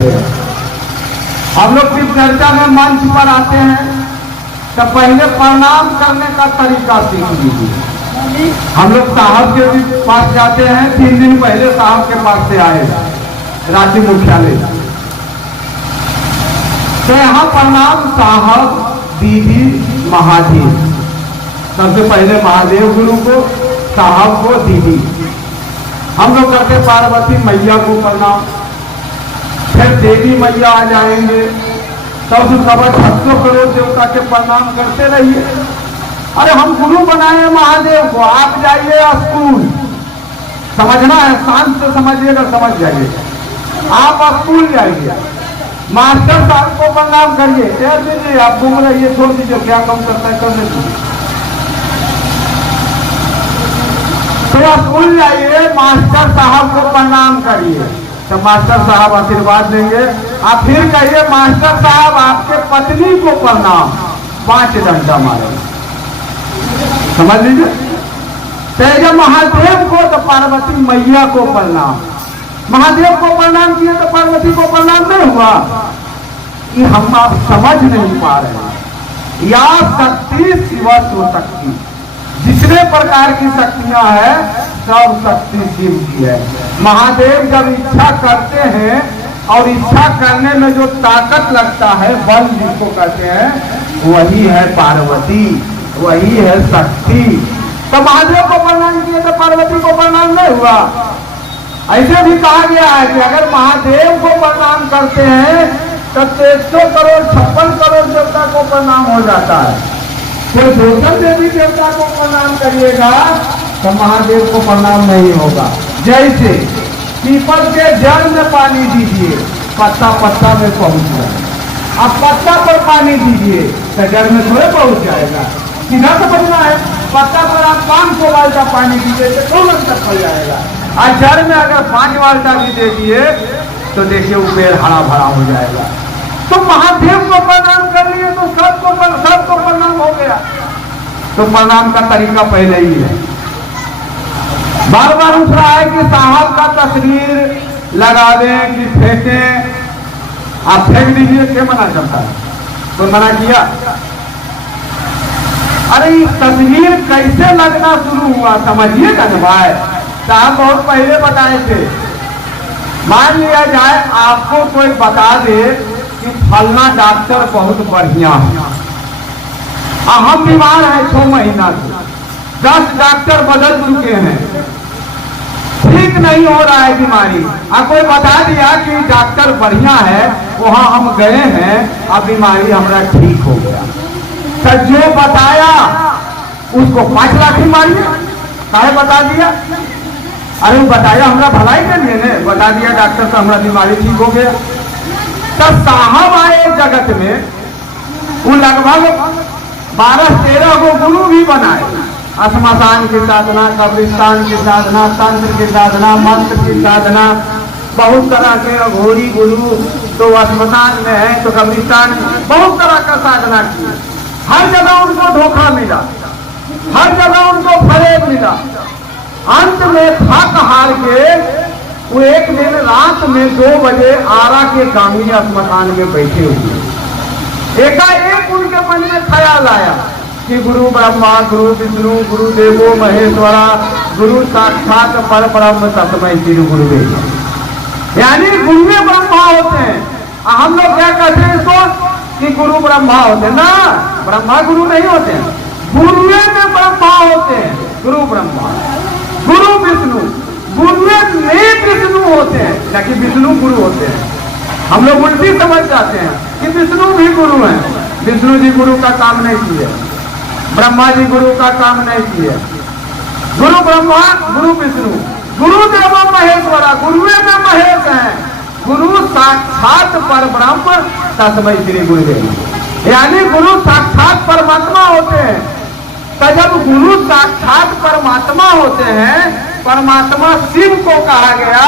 हम लोग सिर्फ चर्चा में मंच पर आते हैं तो पहले प्रणाम करने का तरीका सीख लीजिए। हम लोग साहब के भी पास जाते हैं, 3 दिन पहले साहब के पास से आए राज्य मुख्यालय, तो यहाँ प्रणाम साहब, दीदी, महादेव। सबसे पहले महादेव गुरु को, साहब को, दीदी। हम लोग करते पार्वती मैया को प्रणाम, फिर देवी मैया आ जाएंगे, तब कबर 600 करोड़ देवता के प्रणाम करते रहिए। अरे हम गुरु बनाए महादेव को, आप जाइए स्कूल, समझना है, शांत से समझिएगा, समझ जाइएगा। आप स्कूल जाइए, मास्टर साहब को प्रणाम करिए, कह दीजिए आप घूम रहिए, छोड़ दीजिए, क्या कम करता है करने दीजिए। तो स्कूल जाइए, मास्टर साहब को प्रणाम करिए, तो मास्टर साहब आशीर्वाद देंगे। आप फिर कहिए मास्टर साहब आपके पत्नी को प्रणाम, 5 डंडा मारे, समझ लीजिए। तेज महादेव को तो पार्वती मैया को प्रणाम, महादेव को प्रणाम किए तो पार्वती को प्रणाम नहीं हुआ। कि हम आप समझ नहीं पा रहे हैं। या शक्ति शिव शक्ति, जितने प्रकार की शक्तियां हैं सब शक्ति शिव की है। महादेव जब इच्छा करते हैं और इच्छा करने में जो ताकत लगता है, बल जिसको कहते हैं, वही है पार्वती, वही है शक्ति। तो महादेव को प्रणाम किए तो पार्वती को प्रणाम नहीं हुआ। ऐसे भी कहा गया है कि अगर महादेव को प्रणाम करते हैं तो 100 करोड़ 56 करोड़ देवता को प्रणाम हो जाता है। कोई दूसर देवी देवता को प्रणाम करिएगा तो महादेव को प्रणाम नहीं होगा। जैसे पीपल के जड़ में पानी दीजिए, पत्ता पत्ता में पहुंच जाए। आप पत्ता पर पानी दीजिए तो जड़ में थोड़े पहुंच जाएगा, सीधा समझना है। पत्ता पर आप 500 वाल्टा पानी दीजिए तो 2 मिनट तक पड़ जाएगा, और जड़ में अगर 5 वाल्टा भी दे दिए तो देखिए वो पेड़ हरा भरा हो जाएगा। तो महादेव को प्रणाम कर लिए तो सबको प्रणाम हो गया। तो प्रणाम का तरीका पहले ही है। बार बार उठ रहा है कि साहब का तस्वीर लगा दें कि फेंकें, आप फेंक दीजिए, क्या मना करता है? तो मना किया। अरे ये तस्वीर कैसे लगना शुरू हुआ समझिएगा ना भाई। साहब बहुत पहले बताए थे। मान लिया जाए आपको कोई बता दे कि फलना डॉक्टर बहुत बढ़िया है, हम बीमार हैं 6 महीना से, 10 डॉक्टर बदल चुके हैं, ठीक नहीं हो रहा है बीमारी। अब कोई बता दिया कि डॉक्टर बढ़िया है, वहां हम गए हैं, अब बीमारी हमारा ठीक हो गया। तो जो बताया उसको 5 लाख ही मारिए, काहे बता दिया? अरे वो बताया हमारा भलाई के लिए ने, बता दिया डॉक्टर तो हमारा बीमारी ठीक हो गया। तो साहब आए जगत में, वो लगभग 12-13 को गुरु भी बनाए। श्मशान की साधना, कब्रिस्तान की साधना, तंत्र की साधना, मंत्र की साधना, बहुत तरह के अघोरी गुरु तो श्मशान में है तो कब्रिस्तान में, बहुत तरह का साधना की। हर जगह उनको धोखा मिला, हर जगह उनको फरेब मिला। अंत में थक हार के वो एक दिन रात में 2 बजे आरा के गांधी श्मशान में बैठे हुए, एकाएक उनके मन में ख्याल आया कि गुरु ब्रह्मा, गुरु विष्णु, गुरु देवो महेश्वरा, गुरु साक्षात पर ब्रह्म तस्मै श्री गुरुवे। यानी गुरुवे ब्रह्मा होते हैं। हम लोग क्या कहते हैं इसको कि गुरु ब्रह्मा होते हैं ना, ब्रह्मा गुरु नहीं होते हैं, गुरुवे में ब्रह्मा होते हैं। गुरु ब्रह्मा, गुरु विष्णु, गुरुवे में विष्णु होते हैं, ताकि विष्णु गुरु होते हैं। हम लोग उल्टी समझ जाते हैं कि विष्णु भी गुरु हैं। विष्णु जी गुरु का काम नहीं किए, ब्रह्मा जी गुरु का काम नहीं किए। गुरु ब्रह्मा, गुरु विष्णु, गुरु देवो महेश्वरा, गुरुवे में महेश है, गुरु साक्षात पर ब्रह्म तस्मै श्री गुरुदेव। यानी गुरु साक्षात परमात्मा होते हैं। तो जब गुरु साक्षात परमात्मा होते हैं, परमात्मा शिव को कहा गया,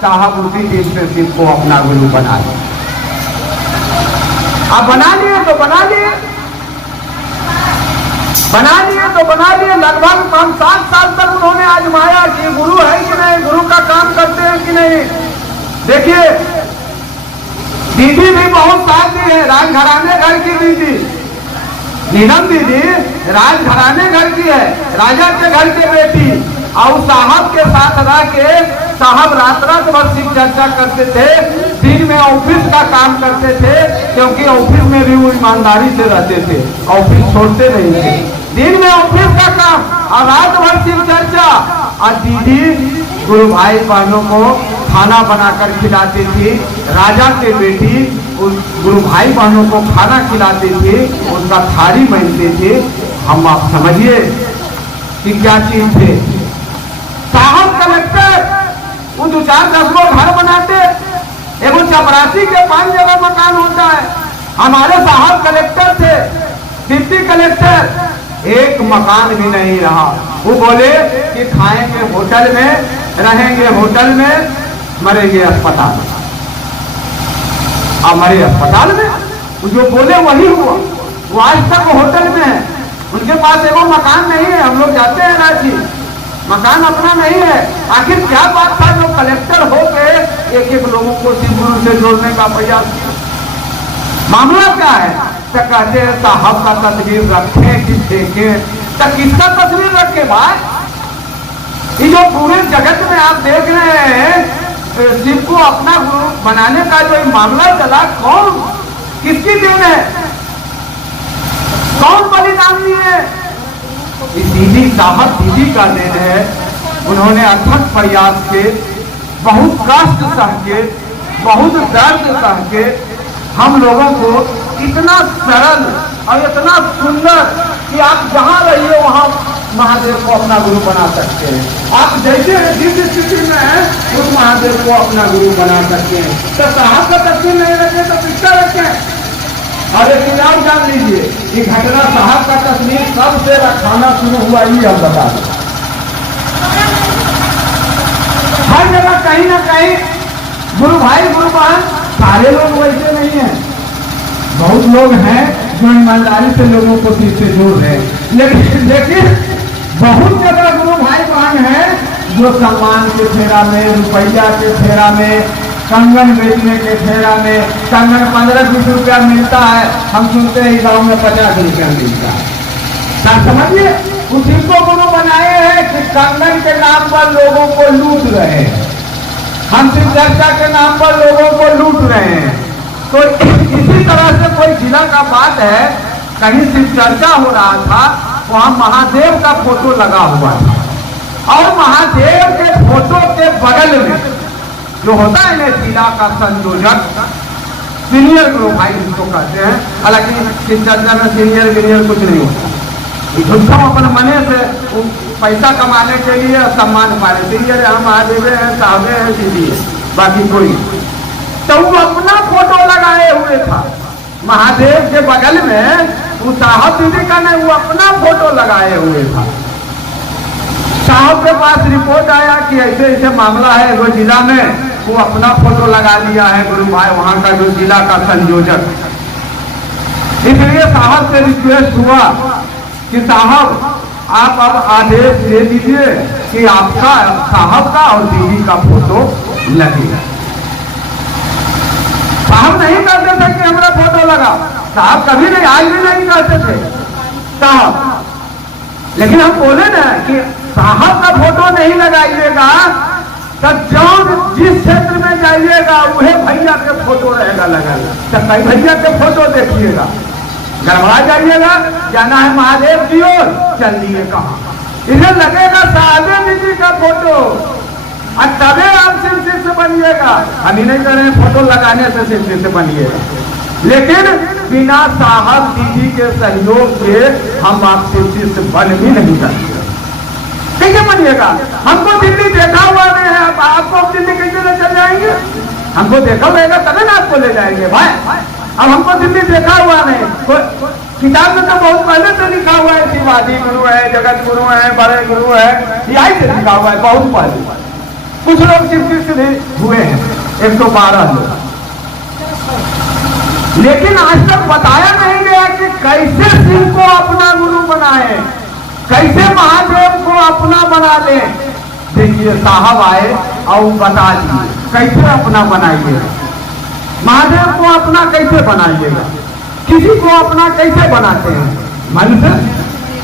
साहब उसी दिन से शिव को अपना गुरु बना लिया। आप बना लिए तो बना लिए, बना लिए तो बना लिए। लगभग 5-7 साल तक उन्होंने आजमाया कि गुरु है कि नहीं, गुरु का काम करते हैं कि नहीं। देखिए दीदी भी बहुत साथ दी है, राजघराने घर की दीदी नीलम दीदी राजघराने घर की है, राजा के घर की बेटी। और साहब के साथ रह के साहब रात रात भर शिव चर्चा करते थे, दिन में ऑफिस का काम करते थे, क्योंकि ऑफिस में भी वो ईमानदारी से रहते थे, ऑफिस छोड़ते नहीं थे। दिन में ऑफिस का काम और रात भर शिव चर्चा। और दीदी गुरु भाई बहनों को खाना बनाकर खिलाती थी, राजा के बेटी उस गुरु भाई बहनों को खाना खिलाती थी, उनका थाली पहनते थे। हम आप समझिए कि क्या चीज थे। साहब कलेक्टर वो 2-4-10 लोग घर बनाते, एगो चपरासी के 5 जगह मकान होता है। हमारे साहब कलेक्टर थे, डिप्टी कलेक्टर, एक मकान भी नहीं रहा। वो बोले कि खाएंगे होटल में, रहेंगे होटल में, मरेंगे अस्पताल में। अब मरे अस्पताल में, वो जो बोले वही हुआ। वो आज तक होटल में है, उनके पास एगो मकान नहीं है। हम लोग जाते हैं रांची, मकान अपना नहीं है। आखिर क्या बात था जो कलेक्टर होके एक एक लोगों को शिव गुरु से जोड़ने का प्रयास किया? मामला क्या है? तो कहते हैं साहब का तस्वीर रखें कि देखें। तो किसका तस्वीर रखे भाई? ये जो पूरे जगत में आप देख रहे हैं शिव को अपना गुरु बनाने का जो मामला चला, कौन किसकी देन है? कौन बलिदान दिए? दीदी साहब दीदी का देन है। उन्होंने अथक प्रयास के, बहुत कष्ट सह के, बहुत दर्द सह के हम लोगों को इतना सरल और इतना सुंदर कि आप जहां रहिए वहां महादेव को अपना गुरु बना सकते हैं। आप जैसे जिस स्थिति में हैं उस महादेव को अपना गुरु बना सकते हैं। तो साहब का तस्वीर नहीं रखे तो किसका रखें? और एक चुनाव जान लीजिए कि घटना साहब का तस्वीर कब से रखाना शुरू हुआ ये हम बता दें। हर जगह कहीं ना कहीं गुरु भाई गुरु बहन, सारे लोग वैसे नहीं हैं। बहुत लोग हैं जो ईमानदारी से लोगों को शिव से जोड़ रहे हैं, लेकिन बहुत जगह गुरु भाई बहन हैं जो सम्मान के फेरा में, रुपया के फेरा में, कंगन बेचने के फेरा में। कंगन 15-20 रुपया मिलता है, हम सुनते हैं गांव में 50 रुपया मिलता है। क्या समझिए? उसी को गुरु बनाए हैं कि कंगन के नाम पर लोगों को लूट रहे हैं, हम शिव चर्चा के नाम पर लोगों को लूट रहे हैं। तो इसी तरह से कोई जिला का बात है, कहीं शिव चर्चा हो रहा था, वहां महादेव का फोटो लगा हुआ था और महादेव के फोटो के बगल में जो होता है ना जिला का संयोजक, सीनियर गुरु भाई जिसको कहते हैं। हालांकि शिव चर्चा में सीनियर वीनियर कुछ नहीं होता, झूठा अपन मने से पैसा कमाने के लिए सम्मान पा रहे। सीनियर हम महादेव हैं, साहबे हैं, दीदी है, बाकी कोई। तो वो अपना फोटो लगाए हुए था महादेव के बगल में, वो साहब दीदी का नहीं, वो अपना फोटो लगाए हुए था। साहब के पास रिपोर्ट आया कि ऐसे ऐसे मामला है वो जिला में, वो अपना फोटो लगा लिया है गुरु भाई वहां का जो जिला का संयोजक। इसलिए साहब से रिक्वेस्ट हुआ कि साहब आप अब आदेश दे दीजिए कि आपका साहब का और दीदी का फोटो लगेगा। साहब नहीं कहते थे कि हमारा फोटो लगा, साहब कभी नहीं, आज भी नहीं कहते थे साहब। लेकिन हम बोले ना कि साहब का फोटो नहीं लगाइएगा, तब जौन जिस क्षेत्र में जाइएगा वह भैया के फोटो रहेगा लगा। तो कई भैया के फोटो देखिएगा, गड़बड़ा जाइएगा। जाना है महादेव की ओर, चल दिए कहाँ, इधर लगेगा साहबे दीदी का फोटो और तबे आप शिव से बनिएगा। हम ही नहीं कर रहे हैं फोटो लगाने से शिव से बनिएगा, लेकिन बिना साहब दीदी के सहयोग के हम आप शिव से बन भी नहीं सकते। कैसे बनिएगा? हमको दिल्ली देखा हुआ नहीं है, आपको दिल्ली कैसे ले चल जाएंगे? हमको देखा रहेगा तभी ना आपको ले जाएंगे भाई। अब हमको दिल्ली देखा हुआ नहीं, किताब में तो बहुत पहले से लिखा हुआ है शिवाजी गुरु है, जगत गुरु है, बड़े गुरु है, यही से लिखा हुआ है बहुत पहले। कुछ लोग शिव से हुए हैं 112 लोग, लेकिन आज तक बताया नहीं गया कि कैसे शिव को अपना गुरु बनाए, कैसे महादेव को अपना बना ले। देखिए साहब आए और बता दिए कैसे अपना बनाइए। महादेव को अपना कैसे बनाइएगा? किसी को अपना कैसे बनाते हैं? मन से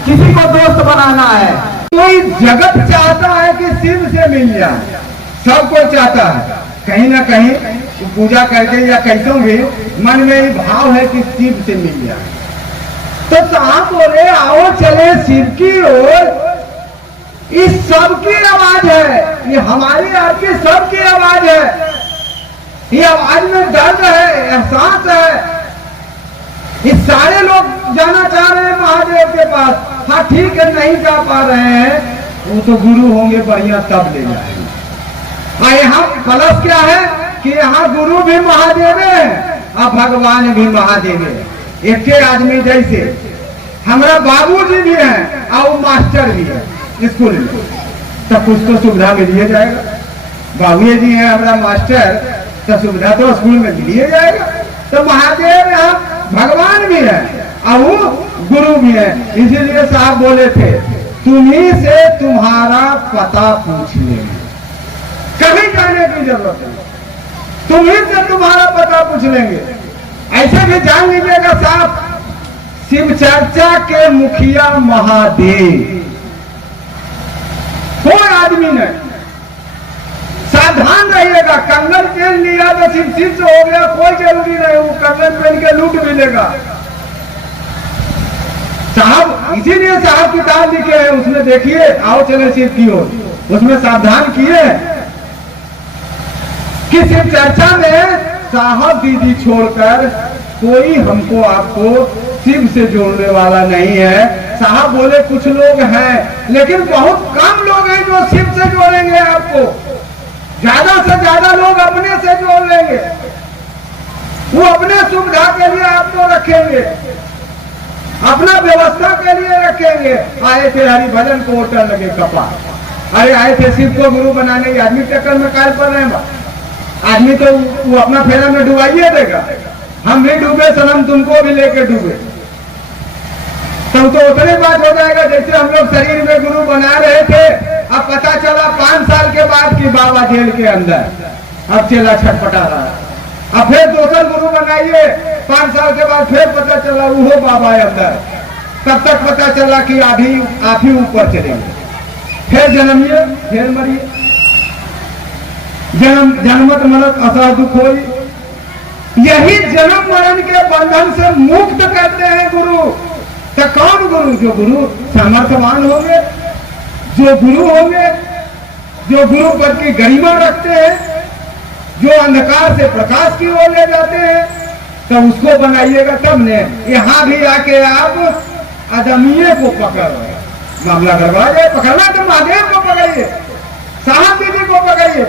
किसी को दोस्त बनाना है। कोई जगत चाहता है कि शिव से मिल जाए, सबको चाहता है। कहीं ना कहीं पूजा करके या कैसों भी मन में ही भाव है कि शिव से मिल जाए। तो साहब बोले आओ चले शिव की ओर। इस सबकी आवाज है, ये हमारी आपकी सबकी आवाज है। ये आवाज में दर्द है, एहसास है। ये सारे लोग जाना चाह रहे हैं महादेव के पास। हाँ ठीक है, नहीं जा पा रहे हैं, वो तो गुरु होंगे बढ़िया तब ले जाएंगे। हाँ यहाँ प्लस क्या है कि यहाँ गुरु भी महादेव है और भगवान भी महादेव है। एक के आदमी जैसे हमारा बाबूजी भी है और मास्टर भी है स्कूल में, तो कुछ तो सुविधा मिलिए जाएगा। बाबू जी है हमारा मास्टर, तो सुविधा तो स्कूल में मिलिए जाएगा। तो महादेव यहाँ भगवान भी है और वो गुरु भी है। इसीलिए साहब बोले थे तुम्ही से तुम्हारा पता पूछ लेंगे, कहीं जाने की जरूरत नहीं, तुम्ही से तुम्हारा पता पूछ लेंगे। ऐसे भी जान लीजिएगा साहब, शिव चर्चा के मुखिया महादेव कोई आदमी नहीं। सावधान रहिएगा, कंगन पहन लिया तो शिव शिव से हो गया, कोई जरूरी नहीं वो कंगन पहन के लूट भी लेगा। साहब इसीलिए साहब किताब लिखे हैं, उसमें देखिए आओ चले शिव की ओर, उसमें सावधान किए कि शिव चर्चा में साहब दीदी छोड़कर कोई हमको आपको शिव से जोड़ने वाला नहीं है। साहब बोले कुछ लोग हैं लेकिन बहुत कम लोग हैं जो शिव से जोड़ेंगे आपको। ज्यादा से ज्यादा लोग अपने से जोड़ लेंगे, वो अपने सुविधा के लिए आपको रखेंगे, अपना व्यवस्था के लिए रखेंगे। आए थे हरि भजन को होटल लगे कपार, अरे आए थे शिव को गुरु बनाने के, आदमी टक्कर में काल पर रहे। आदमी तो वो अपना फेरा में डुबाइए देगा, हम भी डूबे सनम तुमको भी लेके डूबे, तब तो उतने बात हो जाएगा जैसे हम लोग शरीर में गुरु बना रहे थे। अब पता चला 5 साल के बाद कि बाबा जेल के अंदर, अब चेला छटपटा रहा है। अब फिर दूसर गुरु बनाइए, 5 साल के बाद फिर पता चला वो बाबा है अंदर। तब तक पता चला कि आप ही ऊपर चलेंगे, फिर जन्मिए फिर मरिए। जन्मत मरत असह दुख होई। यही जन्म मरण के बंधन से मुक्त करते हैं गुरु। तो कौन गुरु? जो गुरु सामर्थ्यवान होंगे, जो गुरु होंगे, जो गुरु पद की गरिमा रखते हैं, जो अंधकार से प्रकाश की ओर ले जाते हैं, तो उसको बनाइएगा। तब ने यहाँ भी आके आप अदमिये को पकड़ मामला करवा जाए। पकड़ना तो महादेव को पकड़िए, साहब दीदी को पकड़िए।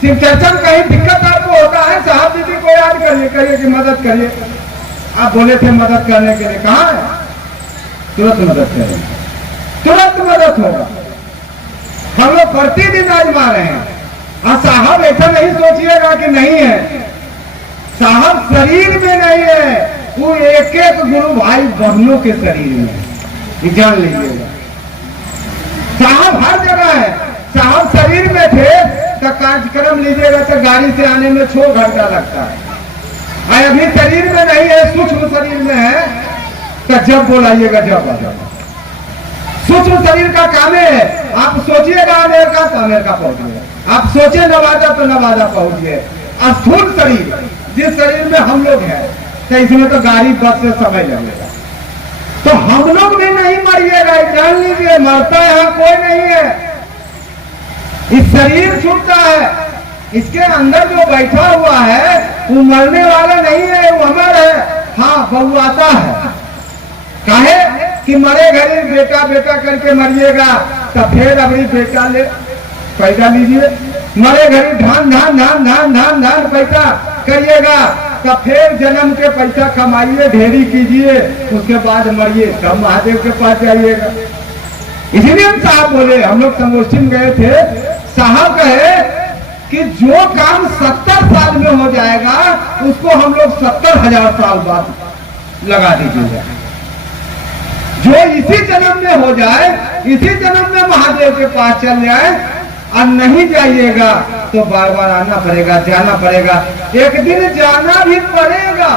शिव चर्चा में कहीं दिक्कत आपको होता है, साहब दीदी को याद करिए, करिए कि मदद करिए। आप बोले थे मदद करने के लिए, कहाँ है? तुरंत मदद करें, तुरंत मदद होगा। हम लोग प्रतिदिन आजमा रहे हैं। और साहब ऐसा नहीं सोचिएगा कि नहीं है, साहब शरीर में नहीं है, वो एक एक गुरु भाई बहनों के शरीर में, जान लीजिएगा। साहब हर जगह है। साहब शरीर में थे तो कार्यक्रम लीजिएगा तो गाड़ी से आने में 6 घंटा लगता है। अभी शरीर में नहीं है, सूक्ष्म शरीर में है, तो जब बोलाइएगा जब आ जाएगा। सूक्ष्म शरीर का काम है। आप सोचिएगा अमेरिका तो अमेरिका पहुंच गए, आप सोचे नवादा तो नवादा पहुंच गए। स्थूल शरीर जिस शरीर में हम लोग हैं, तो इसमें तो गाड़ी बस से समय लगेगा। तो हम लोग भी नहीं मरिएगा, जान लीजिए। मरता यहाँ कोई नहीं है, इस शरीर छूटता है। इसके अंदर जो बैठा हुआ है वो मरने वाला नहीं है, वो अमर है। हाँ बउआता है, काहे कि मरे घरे बेटा बेटा करके मरिएगा, तो फिर अपनी बेटा ले पैदा लीजिए। मरे घरे धान धान धान धान धान धान पैसा करिएगा, तो फिर जन्म के पैसा कमाइए, ढेरी कीजिए, उसके बाद मरिए, तब महादेव के पास जाइएगा। इसीलिए हम साहब बोले, हम लोग संगोष्ठी में गए थे, साहब कहे कि जो काम 70 साल में हो जाएगा उसको हम लोग 70,000 साल बाद लगा दीजिएगा। जो इसी जन्म में हो जाए, इसी जन्म में महादेव के पास चल जाए, और नहीं जाइएगा तो बार बार आना पड़ेगा, जाना पड़ेगा, एक दिन जाना भी पड़ेगा।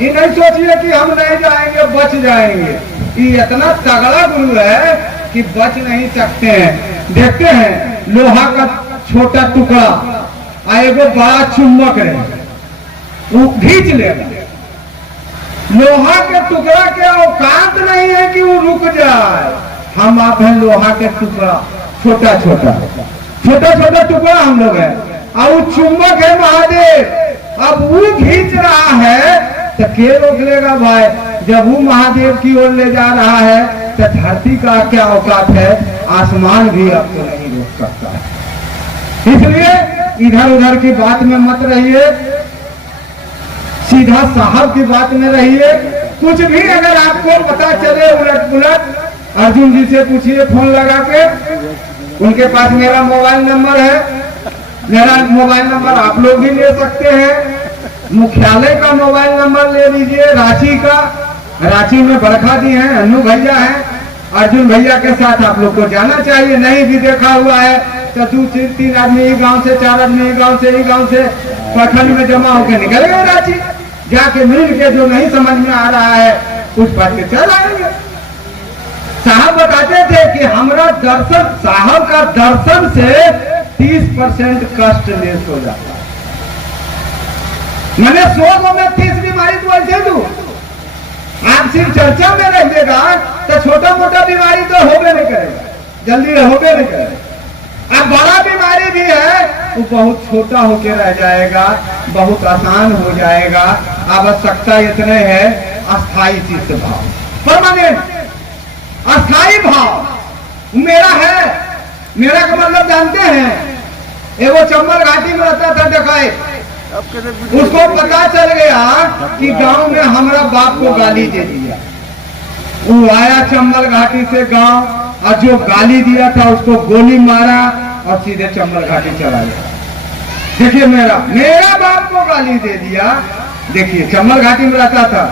ये नहीं सोचिए कि हम नहीं जाएंगे बच जाएंगे। ये इतना तगड़ा गुरु है कि बच नहीं सकते हैं। देखते हैं लोहा का छोटा टुकड़ा आएगा, बड़ा चुंबक है, वो खींच लेगा। लोहा के टुकड़ा के औकात नहीं है कि वो रुक जाए। हम आप हैं लोहा के टुकड़ा, छोटा छोटा छोटा छोटा टुकड़ा हम लोग हैं, और वो चुंबक है महादेव। अब वो खींच रहा है तो के रोक लेगा भाई? जब वो महादेव की ओर ले जा रहा है तो धरती का क्या औकात है? आसमान भी आपको नहीं रोक सकता है। इसलिए इधर उधर की बात में मत रहिए, सीधा साहब की बात में रहिए। कुछ भी अगर आपको पता चले उलट पुलट, अर्जुन जी से पूछिए फोन लगा के, उनके पास मेरा मोबाइल नंबर है। मेरा मोबाइल नंबर आप लोग भी ले सकते हैं। मुख्यालय का मोबाइल नंबर ले लीजिए, रांची का। रांची में बरखा जी हैं, अन्नू भैया हैं, अर्जुन भैया के साथ आप लोग को जाना चाहिए। नहीं भी देखा हुआ है तो 2-3 आदमी गांव से, 4 आदमी गांव से प्रखंड में जमा होकर निकलेगा रांची, जाके मिल के जो नहीं समझ में आ रहा है कुछ बात के चल आएंगे। साहब बताते थे कि हमारा दर्शन, साहब का दर्शन से 30% कष्ट लेस हो जाता है। मैंने 100 में 30 बीमारी तो ऐसे दू। आप सिर्फ चर्चा में रहिएगा तो छोटा मोटा बीमारी तो होबे नहीं करेगा, जल्दी होबे नहीं करेगा। अब बड़ा बीमारी भी है वो बहुत छोटा होके रह जाएगा, बहुत आसान हो जाएगा। आवश्यकता इतने है अस्थाई चित्त भाव, परमानेंट अस्थाई भाव मेरा है। मेरा का मतलब जानते हैं? एगो चंबल घाटी में रहता था डकाई, उसको पता चल गया कि गांव में हमारा बाप को गाली दे दिया। वो आया चंबल घाटी से गांव, और जो गाली दिया था उसको गोली मारा और सीधे चंबल घाटी चला गया। देखिए मेरा बाप को गाली दे दिया। देखिए चंबल घाटी में रहता था,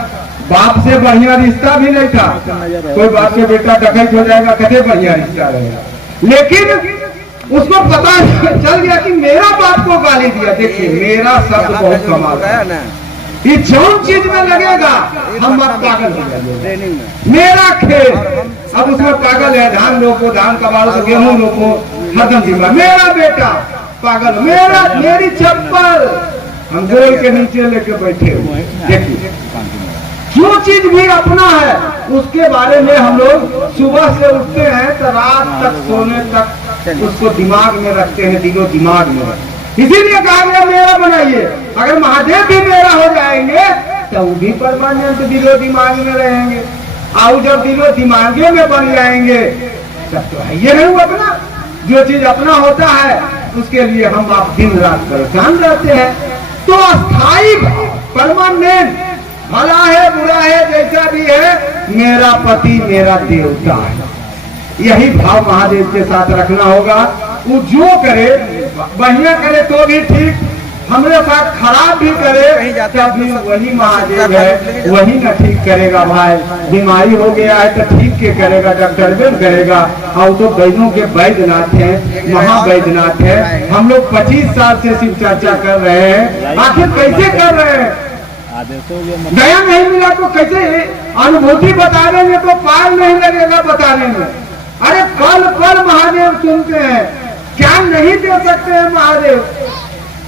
बाप से बढ़िया रिश्ता भी नहीं था। कोई बाप के बेटा डकैत हो जाएगा, कदे बढ़िया रिश्ता रहेगा। लेकिन उसको पता चल गया कि मेरा बाप को गाली दिया। देखिए मेरा शब्द बहुत कमाल है, ये जौन चीज में लगेगा हम पागल हो जाएंगे। मेरा खेत, अब उसमें पागल है, धान रोपो, धान कबाड़ो, गेहूं रोपो, खत्म दिमाग। मेरा बेटा पागल, मेरी चप्पल हम गोल के नीचे लेके बैठे हुए। देखिए जो चीज भी अपना है उसके बारे में हम लोग सुबह से उठते हैं तो रात तक सोने तक उसको दिमाग में रखते हैं, दिलो दिमाग में। इसीलिए कहा गया मेरा बनाइए। अगर महादेव भी मेरा हो जाएंगे तो वो भी परमानेंट दिलो दिमाग में रहेंगे। और जब दिलो दिमागे में बन जाएंगे तब तो है ये नहीं अपना। जो चीज अपना होता है उसके लिए हम आप दिन रात परेशान रहते हैं। तो अस्थाई भाव, परमानेंट, भला है बुरा है जैसा भी है, मेरा पति मेरा देवता है, यही भाव महादेव के साथ रखना होगा। वो जो करे बढ़िया करे तो भी ठीक, हमरे साथ खराब भी करे तब भी वही महादेव है, वही ना ठीक करेगा। भाई बीमारी हो गया है तो ठीक के करेगा, डॉक्टर भी करेगा। और तो वैद्यों के वैद्यनाथ है, महावैद्यनाथ है। हम लोग 25 साल से शिव चर्चा कर रहे हैं, आखिर कैसे कर रहे हैं? गया नहीं मिला तो कैसे अनुभूति बता देंगे तो पार नहीं लगेगा बताने में। अरे पल पल महादेव सुनते हैं, ज्ञान नहीं दे सकते हैं महादेव।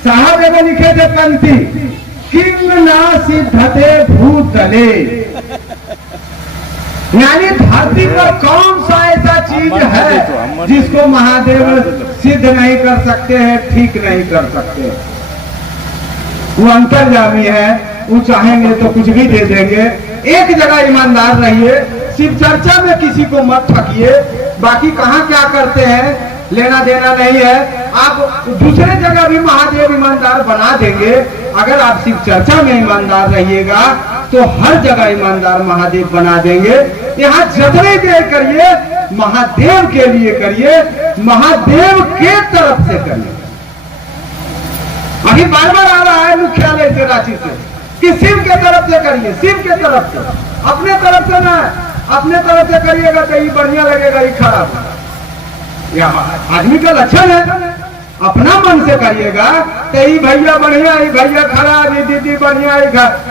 साहब एगो लिखे थे पंक्ति, किंग ना सिद्धते भूतले, यानी धरती पर कौन सा ऐसा चीज है जिसको महादेव सिद्ध नहीं कर सकते हैं, ठीक नहीं कर सकते। वो अंतर्यामी है, वो चाहेंगे तो कुछ भी दे देंगे। एक जगह ईमानदार रहिए, शिव चर्चा में किसी को मत ठगिए। बाकी कहाँ क्या करते हैं लेना देना नहीं है। आप दूसरे जगह भी महादेव ईमानदार बना देंगे। अगर आप शिव चर्चा में ईमानदार रहिएगा तो हर जगह ईमानदार महादेव बना देंगे। यहाँ जतने देर करिए महादेव के लिए करिए, महादेव के तरफ से करिए। अभी बार बार आ रहा है मुख्यालय से, रांची से, कि शिव के तरफ से करिए, शिव के तरफ से, अपने तरफ से ना। अपने तरफ से करिएगा तो ये बढ़िया लगेगा, ये खराब। आदमी का लक्षण है। अपना मन से करिएगा तो ये भैया बढ़िया, ये भैया खराब, ये दीदी बढ़िया,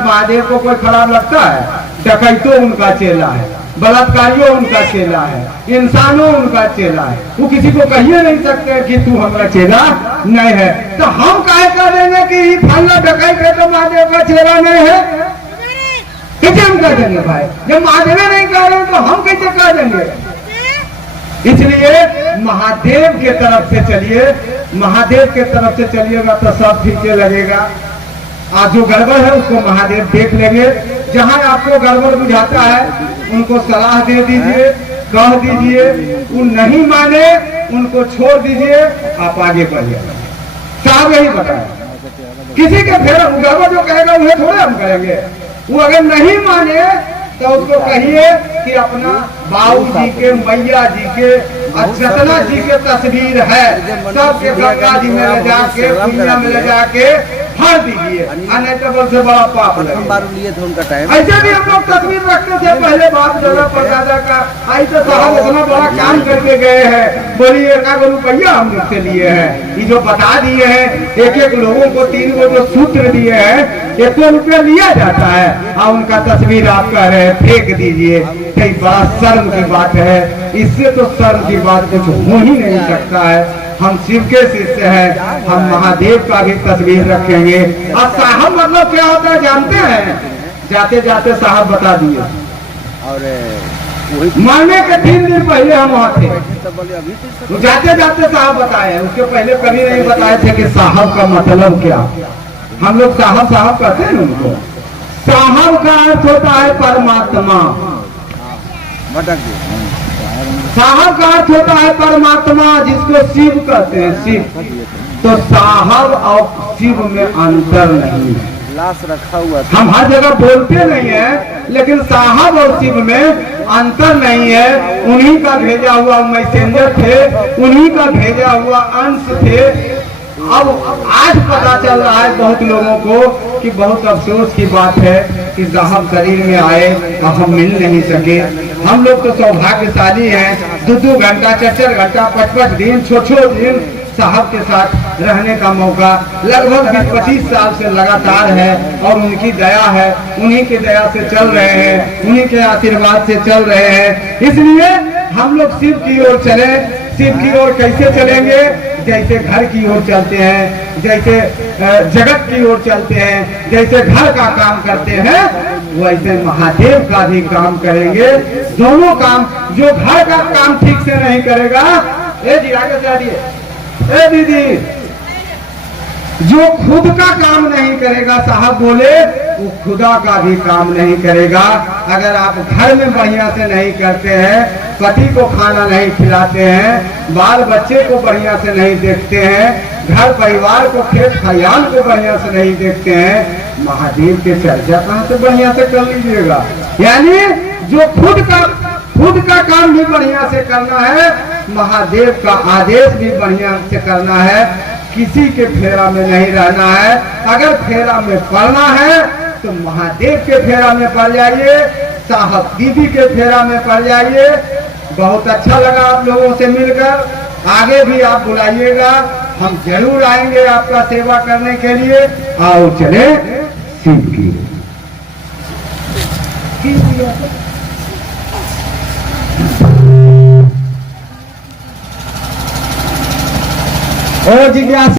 महादेव को कोई खराब लगता है? डकैतो उनका चेला है, बलात्कारियों उनका चेला है, इंसानों उनका चेला है। वो किसी को कहिए नहीं सकते कि तू हमारा चेला नहीं है। तो हम काहे कह देंगे कि फल्ला डकैत है तो महादेव का चेला नहीं है? कैसे हम कह देंगे भाई? जब महादेव नहीं कह रहे तो हम कैसे कह देंगे? इसलिए महादेव के तरफ से चलिए, महादेव के तरफ से चलिएगा तो सब ठीक लगेगा। आज जो गड़बड़ है उसको महादेव देख लेंगे। जहां आपको गड़बड़ बुझाता है उनको सलाह दे दीजिए, कह दीजिए। वो नहीं माने उनको छोड़ दीजिए, आप आगे बढ़िए। साहब यही बताए, किसी के फेर गड़बड़ जो कहेगा उन्हें थोड़े हम करेंगे। वो अगर नहीं माने तो उसको कहिए कि अपना बाबू जी के, मैया जी के, चतना जी के तस्वीर है, सबके गंगा जी में ले जाके, पूजा में ले जाके भर दीजिए, नहीं तो बल से बड़ा पाप लिए थे उनका टाइम। ऐसे भी हम लोग तस्वीर रखते थे पहले, बाप दादा परदादा का। आई तो साहब इतना बड़ा काम करके गए हैं, बोलिए 1 रुपया हम लोग से लिए हैं। ये जो बता दिए हैं, एक लोगों को 3 जो सूत्र दिए हैं, 1 रुपया लिया जाता है और उनका तस्वीर आप कह रहे हैं फेंक दीजिए। कई बड़ा शर्म की बात है, इससे तो शर्म की बात कुछ हो ही नहीं सकता है। हम शिव के शिष्य हैं, हम महादेव का भी तस्वीर रखेंगे। और साहब मतलब क्या होता है जानते हैं? जाते जाते साहब बता दिए। और मरने के 3 दिन पहले हम वहाँ थे, तो जाते जाते साहब बताए। उसके पहले कभी नहीं बताए थे कि साहब का मतलब क्या। हम लोग साहब साहब कहते हैं उनको। साहब का अर्थ होता है परमात्मा। साहब का अर्थ होता है परमात्मा, जिसको शिव कहते हैं, शिव। तो साहब और शिव में अंतर नहीं है। लाश रखा हुआ था। हम हर जगह बोलते नहीं है, लेकिन साहब और शिव में अंतर नहीं है। उन्हीं का भेजा हुआ मैसेंजर थे, उन्हीं का भेजा हुआ अंश थे। अब आज पता चल रहा है बहुत लोगों को कि बहुत अफसोस की बात है कि साहब शरीर में आए और हम मिल नहीं सके। हम लोग तो सौभाग्यशाली हैं, 2-2 घंटा, 4-4 घंटा, 5-5 दिन, छोटे दिन साहब के साथ रहने का मौका लगभग 20-25 साल से लगातार है। और उनकी दया है, उन्हीं की दया से चल रहे हैं, उन्हीं के आशीर्वाद से चल रहे हैं। इसलिए हम लोग शिव की ओर चले। शिव की ओर कैसे चलेंगे? जैसे घर की ओर चलते हैं, जैसे जगत की ओर चलते हैं, जैसे घर का काम करते हैं, वैसे महादेव का भी काम करेंगे। दोनों काम, जो घर का काम ठीक से नहीं करेगा, ए जी आगे से आइए, ए दीदी, जो खुद का काम नहीं करेगा, साहब बोले, वो खुदा का भी काम नहीं करेगा। अगर आप घर में बढ़िया से नहीं करते हैं, पति को खाना नहीं खिलाते हैं, बाल बच्चे को बढ़िया से नहीं देखते हैं, घर परिवार को, खेत खलिहान को बढ़िया से नहीं देखते हैं, महादेव के चर्चा कहाँ से बढ़िया से कर लीजिएगा। यानी जो खुद का काम भी बढ़िया से करना है, महादेव का आदेश भी बढ़िया से करना है। किसी के फेरा में नहीं रहना है। अगर फेरा में पड़ना है तो महादेव के फेरा में पड़ जाइए, साहब दीदी के फेरा में पड़ जाइए। बहुत अच्छा लगा आप लोगों से मिलकर। आगे भी आप बुलाइएगा, हम जरूर आएंगे आपका सेवा करने के लिए। आओ चले शिव की। ओ जिज्ञासा।